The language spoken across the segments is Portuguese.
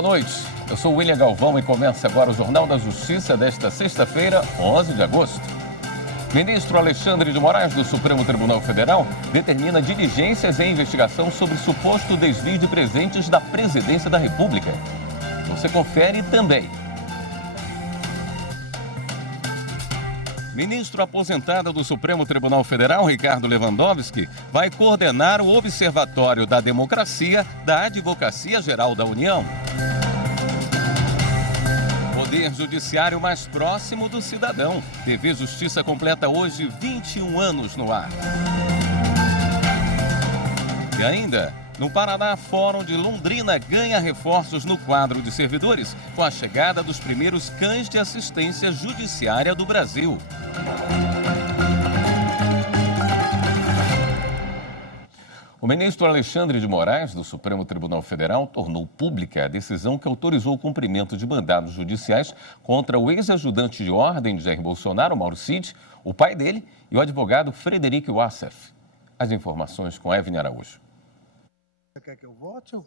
boa noite. Eu sou William Galvão e começa agora o Jornal da Justiça desta sexta-feira, 11 de agosto. Ministro Alexandre de Moraes, do Supremo Tribunal Federal, determina diligências em investigação sobre suposto desvio de presentes da Presidência da República. Você confere também. Ministro aposentado do Supremo Tribunal Federal, Ricardo Lewandowski, vai coordenar o Observatório da Democracia da Advocacia Geral da União. Poder Judiciário mais próximo do cidadão. TV Justiça completa hoje 21 anos no ar. E ainda, no Paraná, Fórum de Londrina ganha reforços no quadro de servidores com a chegada dos primeiros cães de assistência judiciária do Brasil. O ministro Alexandre de Moraes, do Supremo Tribunal Federal, tornou pública a decisão que autorizou o cumprimento de mandados judiciais contra o ex-ajudante de ordem de Jair Bolsonaro, Mauro Cid, o pai dele e o advogado Frederico Wassef. As informações com Evelyn Araújo.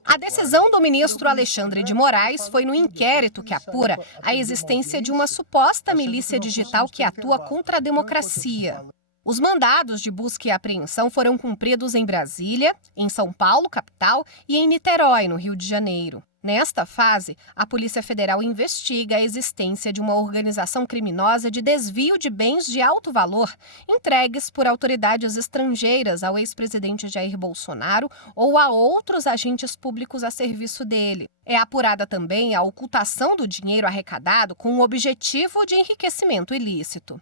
A decisão do ministro Alexandre de Moraes foi no inquérito que apura a existência de uma suposta milícia digital que atua contra a democracia. Os mandados de busca e apreensão foram cumpridos em Brasília, em São Paulo, capital, e em Niterói, no Rio de Janeiro. Nesta fase, a Polícia Federal investiga a existência de uma organização criminosa de desvio de bens de alto valor entregues por autoridades estrangeiras ao ex-presidente Jair Bolsonaro ou a outros agentes públicos a serviço dele. É apurada também a ocultação do dinheiro arrecadado com o objetivo de enriquecimento ilícito.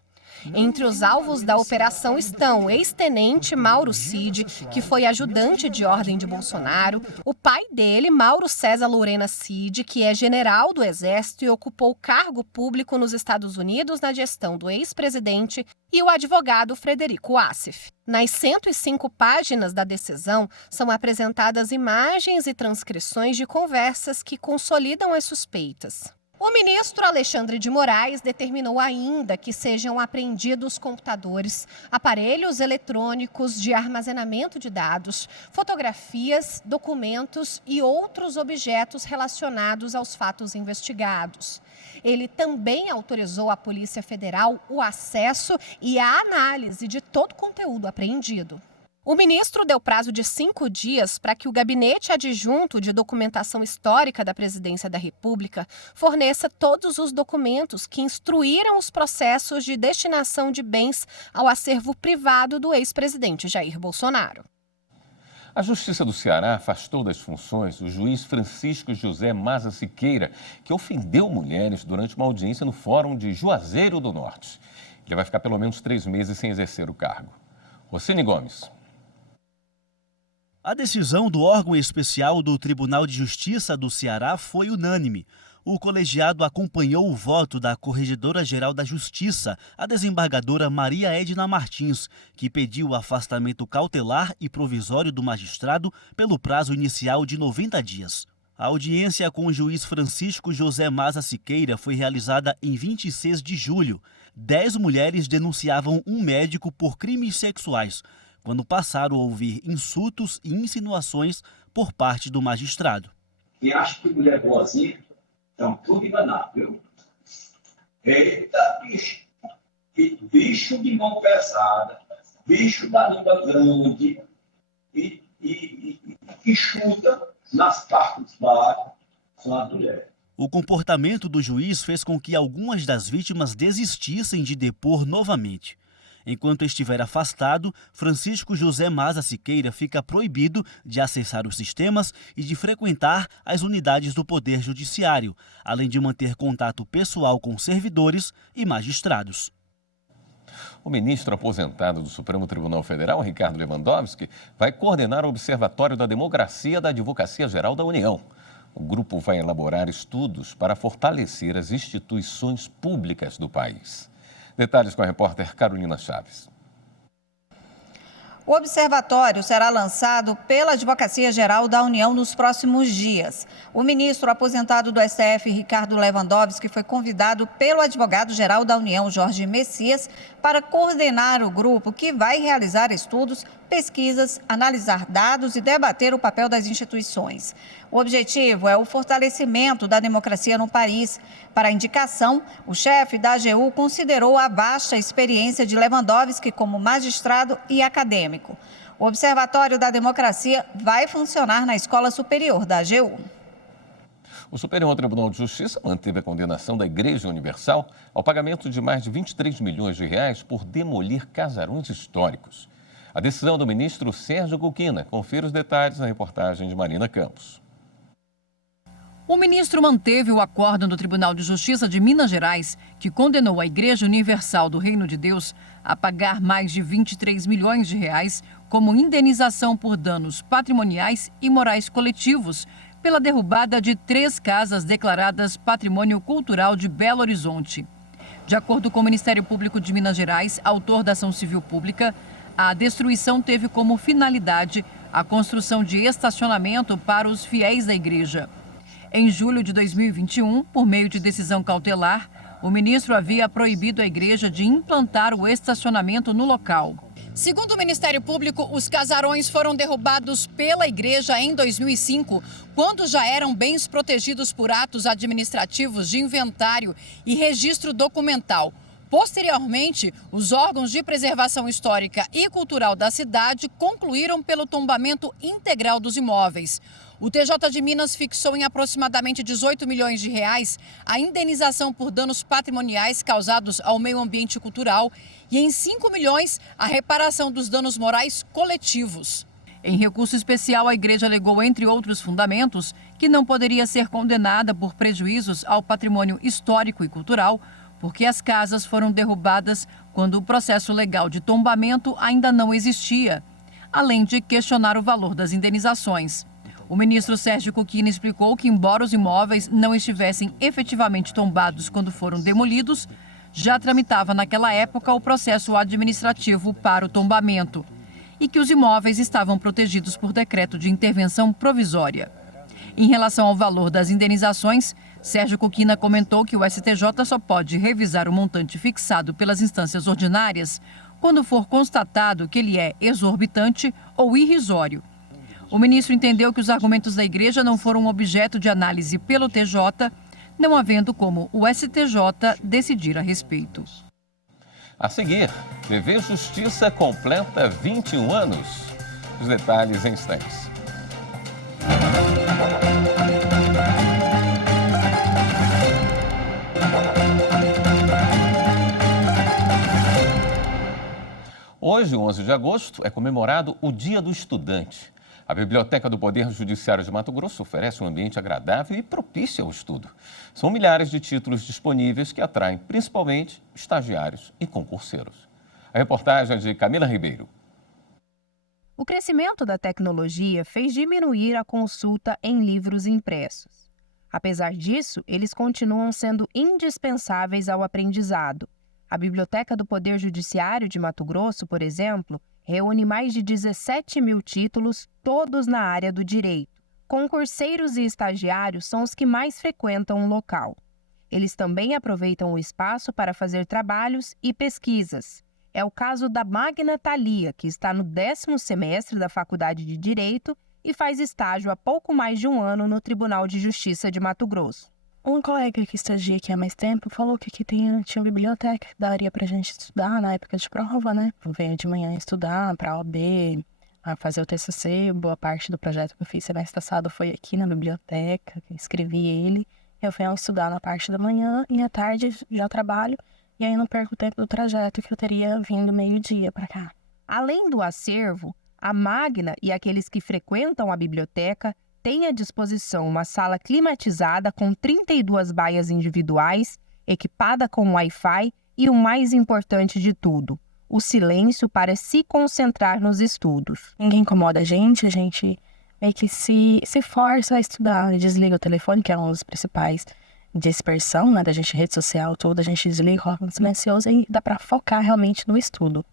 Entre os alvos da operação estão o ex-tenente Mauro Cid, que foi ajudante de ordem de Bolsonaro, o pai dele, Mauro César Lorena Cid, que é general do Exército e ocupou cargo público nos Estados Unidos na gestão do ex-presidente, e o advogado Frederico Wassef. Nas 105 páginas da decisão, são apresentadas imagens e transcrições de conversas que consolidam as suspeitas. O ministro Alexandre de Moraes determinou ainda que sejam apreendidos computadores, aparelhos eletrônicos de armazenamento de dados, fotografias, documentos e outros objetos relacionados aos fatos investigados. Ele também autorizou à Polícia Federal o acesso e a análise de todo o conteúdo apreendido. O ministro deu prazo de 5 dias para que o Gabinete Adjunto de Documentação Histórica da Presidência da República forneça todos os documentos que instruíram os processos de destinação de bens ao acervo privado do ex-presidente Jair Bolsonaro. A Justiça do Ceará afastou das funções o juiz Francisco José Maza Siqueira, que ofendeu mulheres durante uma audiência no Fórum de Juazeiro do Norte. Ele vai ficar pelo menos 3 meses sem exercer o cargo. Rocine Gomes. A decisão do órgão especial do Tribunal de Justiça do Ceará foi unânime. O colegiado acompanhou o voto da Corregedora-Geral da Justiça, a desembargadora Maria Edna Martins, que pediu o afastamento cautelar e provisório do magistrado pelo prazo inicial de 90 dias. A audiência com o juiz Francisco José Maza Siqueira foi realizada em 26 de julho. 10 mulheres denunciavam um médico por crimes sexuais, quando passaram a ouvir insultos e insinuações por parte do magistrado. Quem acha que mulher boazinha, estão tudo enganado, viu? Eita, bicho! Bicho de mão pesada, bicho da língua grande e chuta nas partes baixas, são as mulheres. O comportamento do juiz fez com que algumas das vítimas desistissem de depor novamente. Enquanto estiver afastado, Francisco José Maza Siqueira fica proibido de acessar os sistemas e de frequentar as unidades do Poder Judiciário, além de manter contato pessoal com servidores e magistrados. O ministro aposentado do Supremo Tribunal Federal, Ricardo Lewandowski, vai coordenar o Observatório da Democracia da Advocacia Geral da União. O grupo vai elaborar estudos para fortalecer as instituições públicas do país. Detalhes com a repórter Carolina Chaves. O observatório será lançado pela Advocacia Geral da União nos próximos dias. O ministro aposentado do STF, Ricardo Lewandowski, foi convidado pelo advogado-geral da União, Jorge Messias, para coordenar o grupo que vai realizar estudos pesquisas, analisar dados e debater o papel das instituições. O objetivo é o fortalecimento da democracia no país. Para a indicação, o chefe da AGU considerou a vasta experiência de Lewandowski como magistrado e acadêmico. O Observatório da Democracia vai funcionar na Escola Superior da AGU. O Superior Tribunal de Justiça manteve a condenação da Igreja Universal ao pagamento de mais de 23 milhões de reais por demolir casarões históricos. A decisão do ministro Sérgio Kukina. Confira os detalhes na reportagem de Marina Campos. O ministro manteve o acórdão do Tribunal de Justiça de Minas Gerais, que condenou a Igreja Universal do Reino de Deus a pagar mais de 23 milhões de reais como indenização por danos patrimoniais e morais coletivos pela derrubada de 3 casas declaradas Patrimônio Cultural de Belo Horizonte. De acordo com o Ministério Público de Minas Gerais, autor da ação civil pública, a destruição teve como finalidade a construção de estacionamento para os fiéis da igreja. Em julho de 2021, por meio de decisão cautelar, o ministro havia proibido a igreja de implantar o estacionamento no local. Segundo o Ministério Público, os casarões foram derrubados pela igreja em 2005, quando já eram bens protegidos por atos administrativos de inventário e registro documental. Posteriormente, os órgãos de preservação histórica e cultural da cidade concluíram pelo tombamento integral dos imóveis. O TJ de Minas fixou em aproximadamente 18 milhões de reais a indenização por danos patrimoniais causados ao meio ambiente cultural e em 5 milhões a reparação dos danos morais coletivos. Em recurso especial, a igreja alegou, entre outros fundamentos, que não poderia ser condenada por prejuízos ao patrimônio histórico e cultural, porque as casas foram derrubadas quando o processo legal de tombamento ainda não existia, além de questionar o valor das indenizações. O ministro Sérgio Kukina explicou que, embora os imóveis não estivessem efetivamente tombados quando foram demolidos, já tramitava naquela época o processo administrativo para o tombamento e que os imóveis estavam protegidos por decreto de intervenção provisória. Em relação ao valor das indenizações, Sérgio Kukina comentou que o STJ só pode revisar o montante fixado pelas instâncias ordinárias quando for constatado que ele é exorbitante ou irrisório. O ministro entendeu que os argumentos da igreja não foram objeto de análise pelo TJ, não havendo como o STJ decidir a respeito. A seguir, TV Justiça completa 21 anos. Os detalhes em instantes. Hoje, 11 de agosto, é comemorado o Dia do Estudante. A Biblioteca do Poder Judiciário de Mato Grosso oferece um ambiente agradável e propício ao estudo. São milhares de títulos disponíveis que atraem principalmente estagiários e concurseiros. A reportagem é de Camila Ribeiro. O crescimento da tecnologia fez diminuir a consulta em livros impressos. Apesar disso, eles continuam sendo indispensáveis ao aprendizado. A Biblioteca do Poder Judiciário de Mato Grosso, por exemplo, reúne mais de 17 mil títulos, todos na área do direito. Concurseiros e estagiários são os que mais frequentam o local. Eles também aproveitam o espaço para fazer trabalhos e pesquisas. É o caso da Magna Thalia, que está no 10º semestre da Faculdade de Direito e faz estágio há pouco mais de um ano no Tribunal de Justiça de Mato Grosso. Um colega que estagia aqui há mais tempo falou que aqui tinha biblioteca que daria pra gente estudar na época de prova, né? Eu venho de manhã estudar pra OAB, a fazer o TCC, boa parte do projeto que eu fiz semestre passado foi aqui na biblioteca, que eu escrevi ele. Eu venho estudar na parte da manhã e à tarde já trabalho e aí não perco o tempo do trajeto que eu teria vindo meio-dia pra cá. Além do acervo, a Magna e aqueles que frequentam a biblioteca têm à disposição uma sala climatizada com 32 baias individuais, equipada com Wi-Fi e o mais importante de tudo, o silêncio para se concentrar nos estudos. Ninguém incomoda a gente meio que se força a estudar, desliga o telefone, que é um dos principais dispersão, né, da gente, rede social, tudo, a gente desliga, coloca no silencioso e dá para focar realmente no estudo.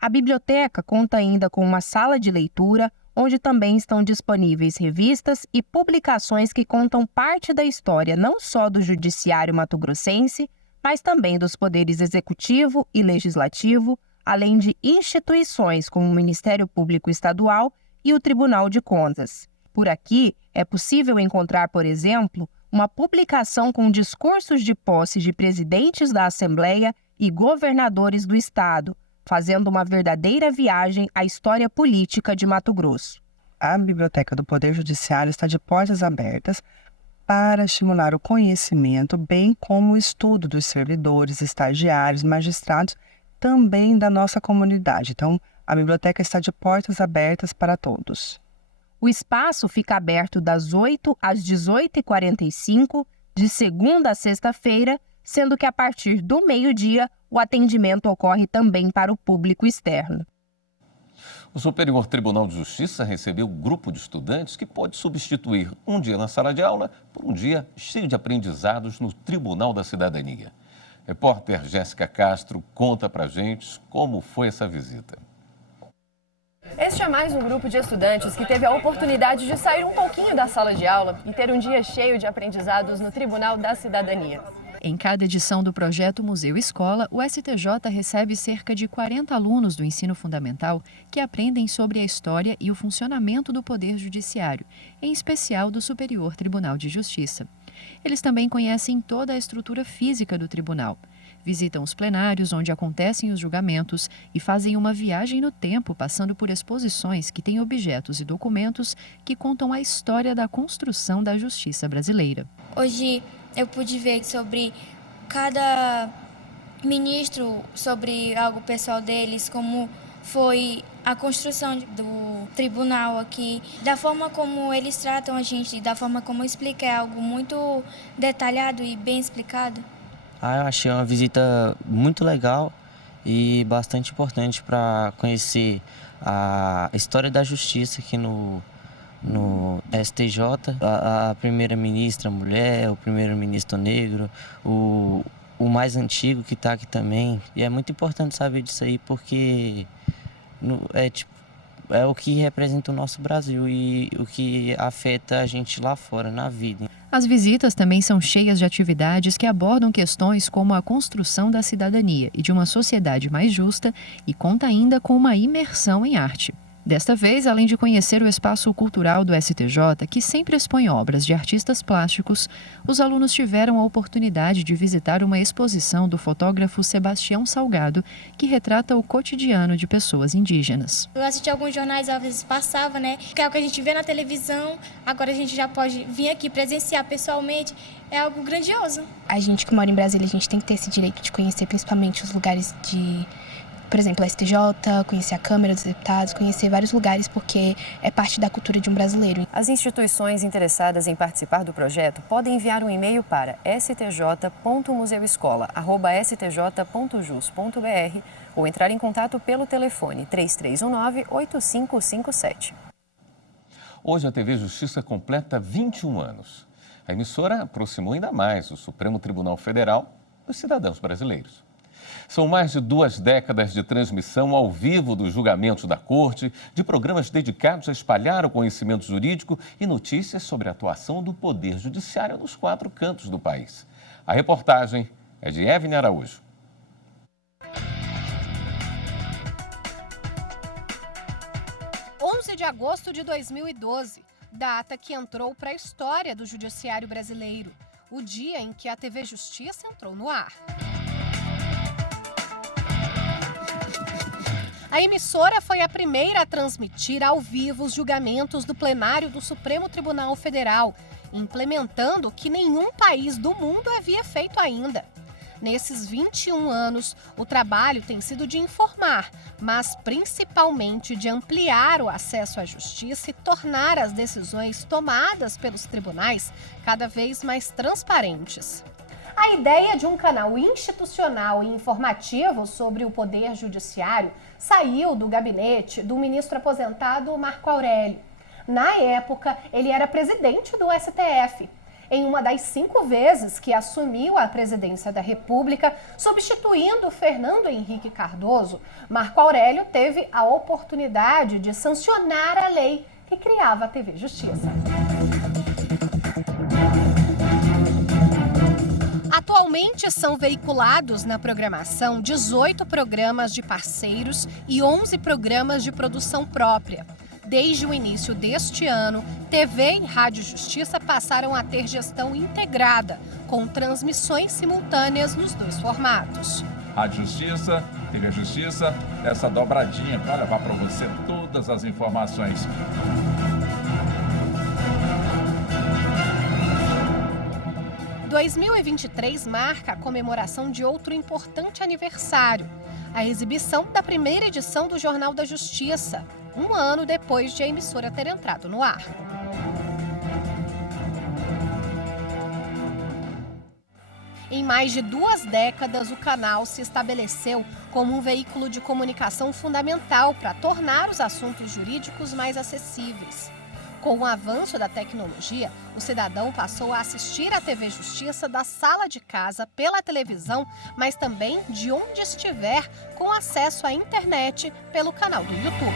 A biblioteca conta ainda com uma sala de leitura, onde também estão disponíveis revistas e publicações que contam parte da história não só do judiciário mato-grossense, mas também dos poderes executivo e legislativo, além de instituições como o Ministério Público Estadual e o Tribunal de Contas. Por aqui, é possível encontrar, por exemplo, uma publicação com discursos de posse de presidentes da Assembleia e governadores do Estado, fazendo uma verdadeira viagem à história política de Mato Grosso. A Biblioteca do Poder Judiciário está de portas abertas para estimular o conhecimento, bem como o estudo dos servidores, estagiários, magistrados, também da nossa comunidade. Então, a biblioteca está de portas abertas para todos. O espaço fica aberto das 8 às 18h45, de segunda a sexta-feira, sendo que a partir do meio-dia o atendimento ocorre também para o público externo. O Superior Tribunal de Justiça recebeu um grupo de estudantes que pode substituir um dia na sala de aula por um dia cheio de aprendizados no Tribunal da Cidadania. Repórter Jéssica Castro conta pra gente como foi essa visita. Este é mais um grupo de estudantes que teve a oportunidade de sair um pouquinho da sala de aula e ter um dia cheio de aprendizados no Tribunal da Cidadania. Em cada edição do projeto Museu Escola, o STJ recebe cerca de 40 alunos do ensino fundamental que aprendem sobre a história e o funcionamento do Poder Judiciário, em especial do Superior Tribunal de Justiça. Eles também conhecem toda a estrutura física do tribunal. Visitam os plenários onde acontecem os julgamentos e fazem uma viagem no tempo, passando por exposições que têm objetos e documentos que contam a história da construção da justiça brasileira. Hoje eu pude ver sobre cada ministro, sobre algo pessoal deles, como foi a construção do tribunal aqui, da forma como eles tratam a gente, da forma como explica, é algo muito detalhado e bem explicado. Eu achei uma visita muito legal e bastante importante para conhecer a história da justiça aqui no STJ. A primeira-ministra mulher, o primeiro-ministro negro, o mais antigo que está aqui também. E é muito importante saber disso aí porque é o que representa o nosso Brasil e o que afeta a gente lá fora, na vida. As visitas também são cheias de atividades que abordam questões como a construção da cidadania e de uma sociedade mais justa e conta ainda com uma imersão em arte. Desta vez, além de conhecer o espaço cultural do STJ, que sempre expõe obras de artistas plásticos, os alunos tiveram a oportunidade de visitar uma exposição do fotógrafo Sebastião Salgado, que retrata o cotidiano de pessoas indígenas. Eu assisti alguns jornais, às vezes passava, que é o que a gente vê na televisão, agora a gente já pode vir aqui presenciar pessoalmente, é algo grandioso. A gente que mora em Brasília, a gente tem que ter esse direito de conhecer principalmente os lugares por exemplo, a STJ, conhecer a Câmara dos Deputados, conhecer vários lugares, porque é parte da cultura de um brasileiro. As instituições interessadas em participar do projeto podem enviar um e-mail para stj.museuescola@stj.jus.br ou entrar em contato pelo telefone 3319-8557. Hoje a TV Justiça completa 21 anos. A emissora aproximou ainda mais o Supremo Tribunal Federal dos cidadãos brasileiros. São mais de 2 décadas de transmissão ao vivo dos julgamentos da Corte, de programas dedicados a espalhar o conhecimento jurídico e notícias sobre a atuação do Poder Judiciário nos 4 cantos do país. A reportagem é de Evelyn Araújo. De agosto de 2012, data que entrou para a história do judiciário brasileiro, o dia em que a TV Justiça entrou no ar. A emissora foi a primeira a transmitir ao vivo os julgamentos do plenário do Supremo Tribunal Federal, implementando o que nenhum país do mundo havia feito ainda. Nesses 21 anos, o trabalho tem sido de informar, mas principalmente de ampliar o acesso à justiça e tornar as decisões tomadas pelos tribunais cada vez mais transparentes. A ideia de um canal institucional e informativo sobre o Poder Judiciário saiu do gabinete do ministro aposentado Marco Aurélio. Na época, ele era presidente do STF. Em uma das 5 vezes que assumiu a presidência da República, substituindo Fernando Henrique Cardoso, Marco Aurélio teve a oportunidade de sancionar a lei que criava a TV Justiça. Atualmente, Atualmente são veiculados na programação 18 programas de parceiros e 11 programas de produção própria. Desde o início deste ano, TV e Rádio Justiça passaram a ter gestão integrada, com transmissões simultâneas nos dois formatos. Rádio Justiça, TV Justiça, essa dobradinha para levar para você todas as informações. Em 2023 marca a comemoração de outro importante aniversário, a exibição da primeira edição do Jornal da Justiça, um ano depois de a emissora ter entrado no ar. Em mais de 2 décadas, o canal se estabeleceu como um veículo de comunicação fundamental para tornar os assuntos jurídicos mais acessíveis. Com o avanço da tecnologia, o cidadão passou a assistir à TV Justiça da sala de casa pela televisão, mas também de onde estiver, com acesso à internet pelo canal do YouTube.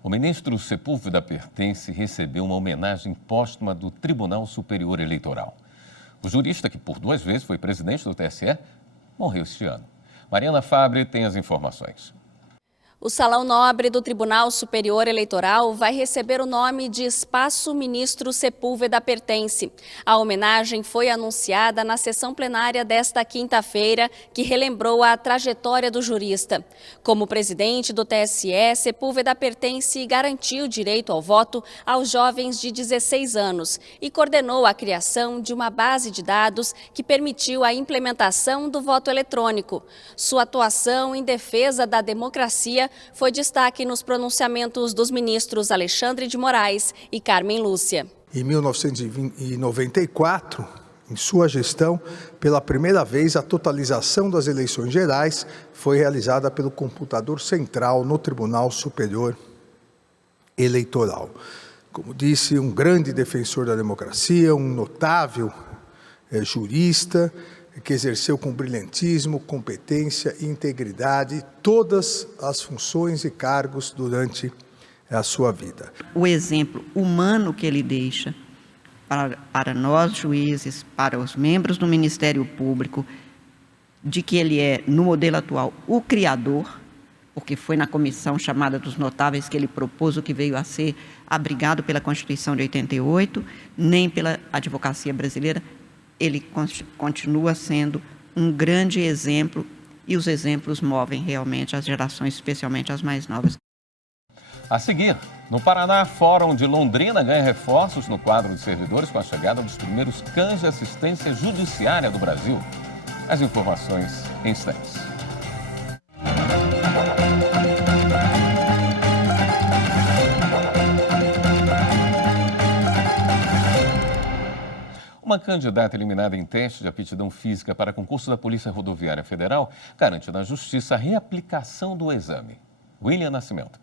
O ministro Sepúlveda Pertence recebeu uma homenagem póstuma do Tribunal Superior Eleitoral. O jurista, que por 2 vezes foi presidente do TSE, morreu este ano. Mariana Fabre tem as informações. O Salão Nobre do Tribunal Superior Eleitoral vai receber o nome de Espaço Ministro Sepúlveda Pertence. A homenagem foi anunciada na sessão plenária desta quinta-feira, que relembrou a trajetória do jurista. Como presidente do TSE, Sepúlveda Pertence garantiu o direito ao voto aos jovens de 16 anos e coordenou a criação de uma base de dados que permitiu a implementação do voto eletrônico. Sua atuação em defesa da democracia foi destaque nos pronunciamentos dos ministros Alexandre de Moraes e Carmen Lúcia. Em 1994, em sua gestão, pela primeira vez, a totalização das eleições gerais foi realizada pelo computador central no Tribunal Superior Eleitoral. Como disse, um grande defensor da democracia, um notável jurista, que exerceu com brilhantismo, competência e integridade todas as funções e cargos durante a sua vida. O exemplo humano que ele deixa para nós juízes, para os membros do Ministério Público, de que ele é, no modelo atual, o criador, porque foi na comissão chamada dos notáveis que ele propôs o que veio a ser abrigado pela Constituição de 88, nem pela advocacia brasileira. Ele continua sendo um grande exemplo e os exemplos movem realmente as gerações, especialmente as mais novas. A seguir, no Paraná, Fórum de Londrina ganha reforços no quadro de servidores com a chegada dos primeiros cães de assistência judiciária do Brasil. As informações em instantes. Uma candidata eliminada em teste de aptidão física para concurso da Polícia Rodoviária Federal garante na Justiça a reaplicação do exame. William Nascimento.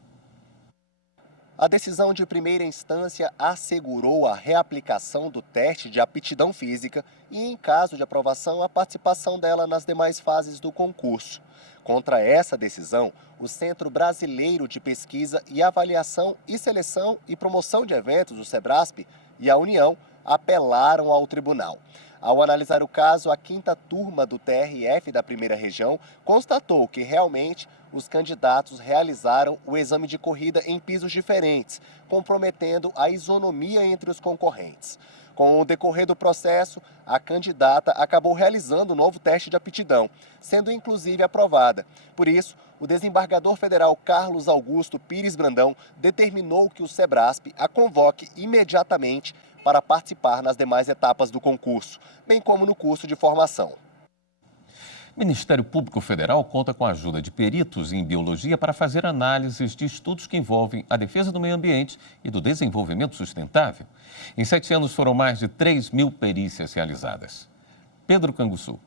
A decisão de primeira instância assegurou a reaplicação do teste de aptidão física e, em caso de aprovação, a participação dela nas demais fases do concurso. Contra essa decisão, o Centro Brasileiro de Pesquisa e Avaliação e Seleção e Promoção de Eventos, o SEBRASP, e a União apelaram ao tribunal. Ao analisar o caso, a 5ª turma do TRF da primeira região constatou que realmente os candidatos realizaram o exame de corrida em pisos diferentes, comprometendo a isonomia entre os concorrentes. Com o decorrer do processo, a candidata acabou realizando o novo teste de aptidão, sendo inclusive aprovada. Por isso, o desembargador federal Carlos Augusto Pires Brandão determinou que o SEBRASP a convoque imediatamente para participar nas demais etapas do concurso, bem como no curso de formação. O Ministério Público Federal conta com a ajuda de peritos em biologia para fazer análises de estudos que envolvem a defesa do meio ambiente e do desenvolvimento sustentável. Em 7 anos foram mais de 3.000 perícias realizadas. Pedro Canguçu.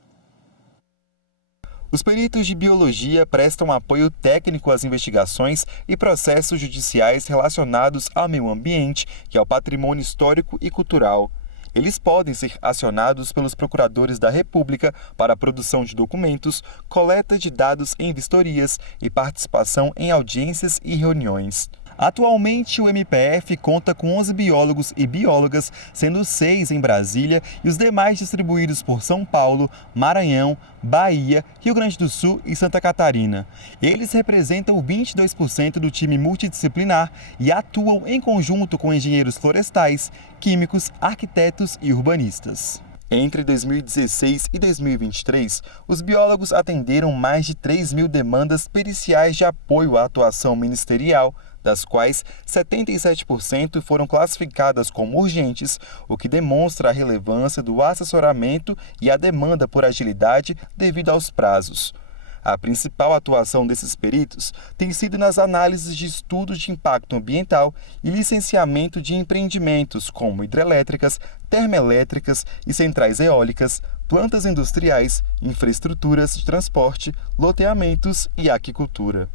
Os peritos de biologia prestam apoio técnico às investigações e processos judiciais relacionados ao meio ambiente e ao patrimônio histórico e cultural. Eles podem ser acionados pelos procuradores da República para a produção de documentos, coleta de dados em vistorias e participação em audiências e reuniões. Atualmente, o MPF conta com 11 biólogos e biólogas, sendo 6 em Brasília e os demais distribuídos por São Paulo, Maranhão, Bahia, Rio Grande do Sul e Santa Catarina. Eles representam 22% do time multidisciplinar e atuam em conjunto com engenheiros florestais, químicos, arquitetos e urbanistas. Entre 2016 e 2023, os biólogos atenderam mais de 3.000 demandas periciais de apoio à atuação ministerial, das quais 77% foram classificadas como urgentes, o que demonstra a relevância do assessoramento e a demanda por agilidade devido aos prazos. A principal atuação desses peritos tem sido nas análises de estudos de impacto ambiental e licenciamento de empreendimentos como hidrelétricas, termoelétricas e centrais eólicas, plantas industriais, infraestruturas de transporte, loteamentos e aquicultura.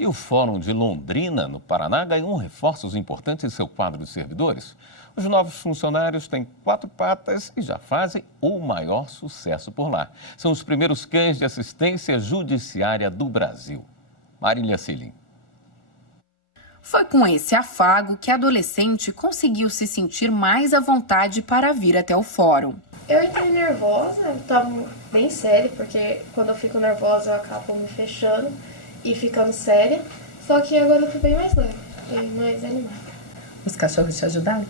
E o Fórum de Londrina, no Paraná, ganhou reforços importantes em seu quadro de servidores. Os novos funcionários têm 4 patas e já fazem o maior sucesso por lá. São os primeiros cães de assistência judiciária do Brasil. Marília Selim. Foi com esse afago que a adolescente conseguiu se sentir mais à vontade para vir até o fórum. Eu entrei nervosa, eu estava bem séria, porque quando eu fico nervosa eu acabo me fechando e ficando séria. Só que agora eu tô bem mais leve e mais animada. Os cachorros te ajudaram?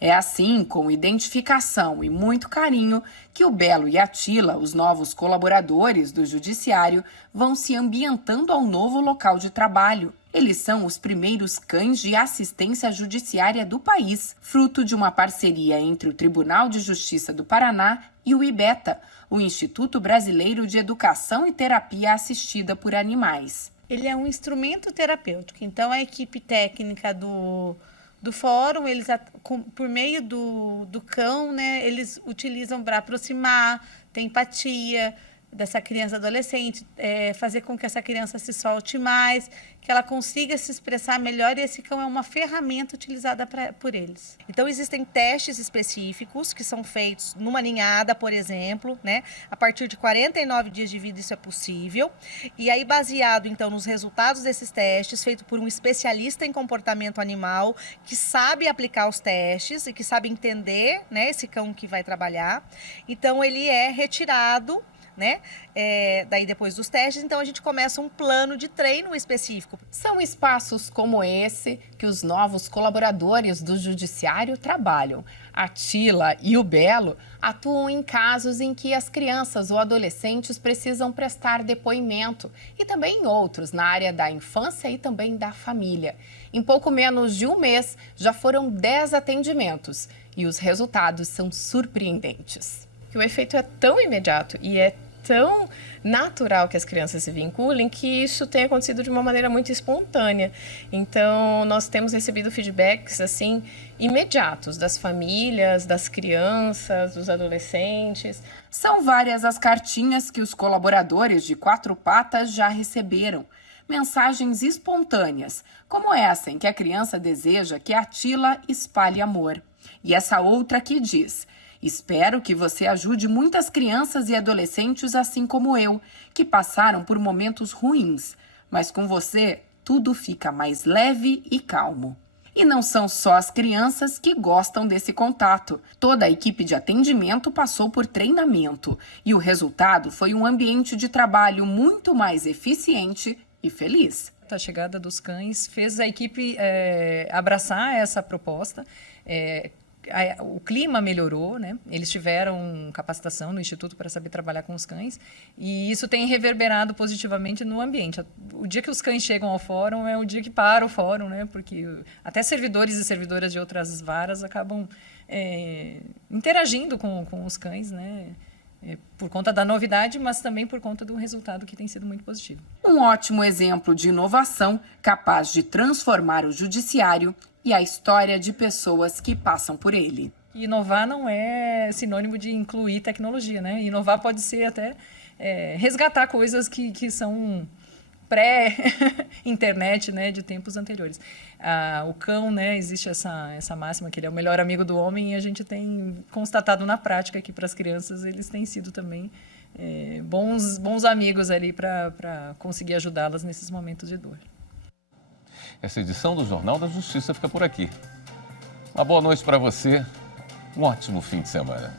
É assim, com identificação e muito carinho, que o Belo e a Tila, os novos colaboradores do Judiciário, vão se ambientando ao novo local de trabalho. Eles são os primeiros cães de assistência judiciária do país, fruto de uma parceria entre o Tribunal de Justiça do Paraná e o IBETA, o Instituto Brasileiro de Educação e Terapia Assistida por Animais. Ele é um instrumento terapêutico, então a equipe técnica do fórum, eles, por meio do cão, né, eles utilizam para aproximar, ter empatia dessa criança adolescente, fazer com que essa criança se solte mais, que ela consiga se expressar melhor, e esse cão é uma ferramenta utilizada por eles. Então, existem testes específicos que são feitos numa ninhada, por exemplo, né? A partir de 49 dias de vida isso é possível. E aí, baseado, então, nos resultados desses testes, feito por um especialista em comportamento animal, que sabe aplicar os testes e que sabe entender, né, esse cão que vai trabalhar. Então, ele é retirado, né? Daí depois dos testes, então a gente começa um plano de treino específico. São espaços como esse que os novos colaboradores do Judiciário trabalham. A Tila e o Belo atuam em casos em que as crianças ou adolescentes precisam prestar depoimento e também em outros, na área da infância e também da família. Em pouco menos de um mês, já foram 10 atendimentos e os resultados são surpreendentes. O efeito é tão imediato e é tão natural que as crianças se vinculem que isso tem acontecido de uma maneira muito espontânea. Então, nós temos recebido feedbacks assim imediatos das famílias, das crianças, dos adolescentes. São várias as cartinhas que os colaboradores de 4 patas já receberam. Mensagens espontâneas, como essa em que a criança deseja que a Tila espalhe amor. E essa outra que diz: espero que você ajude muitas crianças e adolescentes assim como eu, que passaram por momentos ruins, mas com você tudo fica mais leve e calmo. E não são só as crianças que gostam desse contato. Toda a equipe de atendimento passou por treinamento e o resultado foi um ambiente de trabalho muito mais eficiente e feliz. A chegada dos cães fez a equipe abraçar essa proposta. O clima melhorou, né? Eles tiveram capacitação no Instituto para saber trabalhar com os cães e isso tem reverberado positivamente no ambiente. O dia que os cães chegam ao fórum é o dia que para o fórum, né? Porque até servidores e servidoras de outras varas acabam interagindo com os cães, né? Por conta da novidade, mas também por conta do resultado que tem sido muito positivo. Um ótimo exemplo de inovação capaz de transformar o judiciário e a história de pessoas que passam por ele. Inovar não é sinônimo de incluir tecnologia, né? Inovar pode ser até resgatar coisas que são pré-internet, né, de tempos anteriores. O cão, né, existe essa máxima que ele é o melhor amigo do homem, e a gente tem constatado na prática que para as crianças eles têm sido também bons amigos ali para conseguir ajudá-las nesses momentos de dor. Essa edição do Jornal da Justiça fica por aqui. Uma boa noite para você, um ótimo fim de semana.